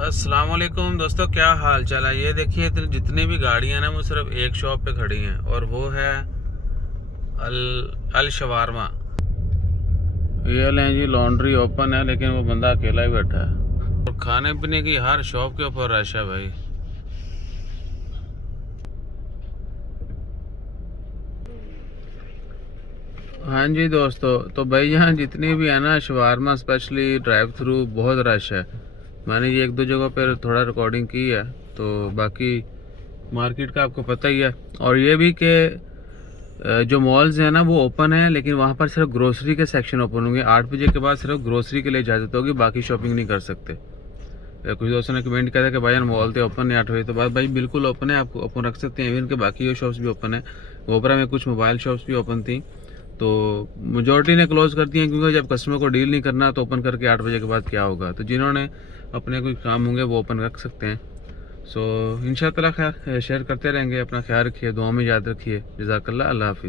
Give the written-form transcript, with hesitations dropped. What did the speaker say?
अस्सलाम वालेकुम दोस्तों, क्या हाल चाल है। ये देखिए जितनी भी गाड़ियां ना वो सिर्फ एक शॉप पे खड़ी हैं और वो है अल शवारमा। ये लें जी, लॉन्ड्री ओपन है लेकिन वो बंदा अकेला ही बैठा है और खाने पीने की हर शॉप के ऊपर रश है भाई। हाँ जी दोस्तों, तो भाई यहाँ जितनी भी है ना शवारमा स्पेशली ड्राइव थ्रू बहुत रश है। मैंने ये एक दो जगह पर थोड़ा रिकॉर्डिंग की है, तो बाकी मार्केट का आपको पता ही है। और ये भी कि जो मॉल्स हैं ना वो ओपन है, लेकिन वहाँ पर सिर्फ ग्रोसरी के सेक्शन ओपन होंगे। 8 बजे के बाद सिर्फ ग्रोसरी के लिए इजाज़त होगी, बाकी शॉपिंग नहीं कर सकते। कुछ दोस्तों ने कमेंट किया था कि भाई यार मॉल तो ओपन है 8 बजे, तो बाद भाई बिल्कुल ओपन है, आप ओपन रख सकते हैं। इवन के बाकी ये शॉप्स भी ओपन है। ओपरा में कुछ मोबाइल शॉप्स भी ओपन थी, तो मेजोरिटी ने क्लोज कर दिए, क्योंकि जब कस्टमर को डील नहीं करना तो ओपन करके 8 बजे के बाद क्या होगा। तो जिन्होंने अपने कोई काम होंगे वो ओपन रख सकते हैं। सो इंशाअल्लाह खैर शेयर करते रहेंगे। अपना ख्याल रखिए, दुआ में याद रखिए। जज़ाकल्लाह, अल्लाह हाफिज़।